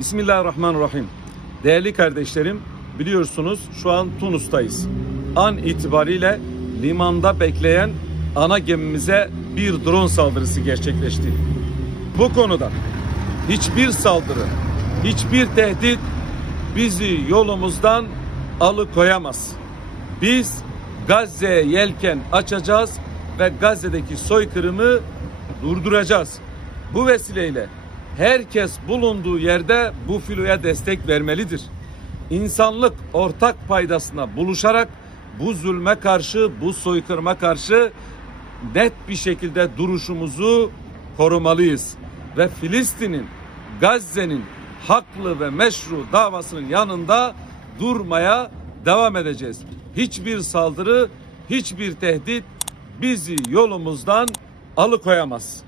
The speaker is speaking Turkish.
Bismillahirrahmanirrahim. Değerli kardeşlerim, biliyorsunuz şu an Tunus'tayız. An itibariyle limanda bekleyen ana gemimize bir drone saldırısı gerçekleşti. Bu konuda hiçbir saldırı, hiçbir tehdit bizi yolumuzdan alıkoyamaz. Biz Gazze'ye yelken açacağız ve Gazze'deki soykırımı durduracağız. Bu vesileyle herkes bulunduğu yerde bu filoya destek vermelidir. İnsanlık ortak paydasına buluşarak bu zulme karşı, bu soykırıma karşı net bir şekilde duruşumuzu korumalıyız. Ve Filistin'in, Gazze'nin haklı ve meşru davasının yanında durmaya devam edeceğiz. Hiçbir saldırı, hiçbir tehdit bizi yolumuzdan alıkoyamaz.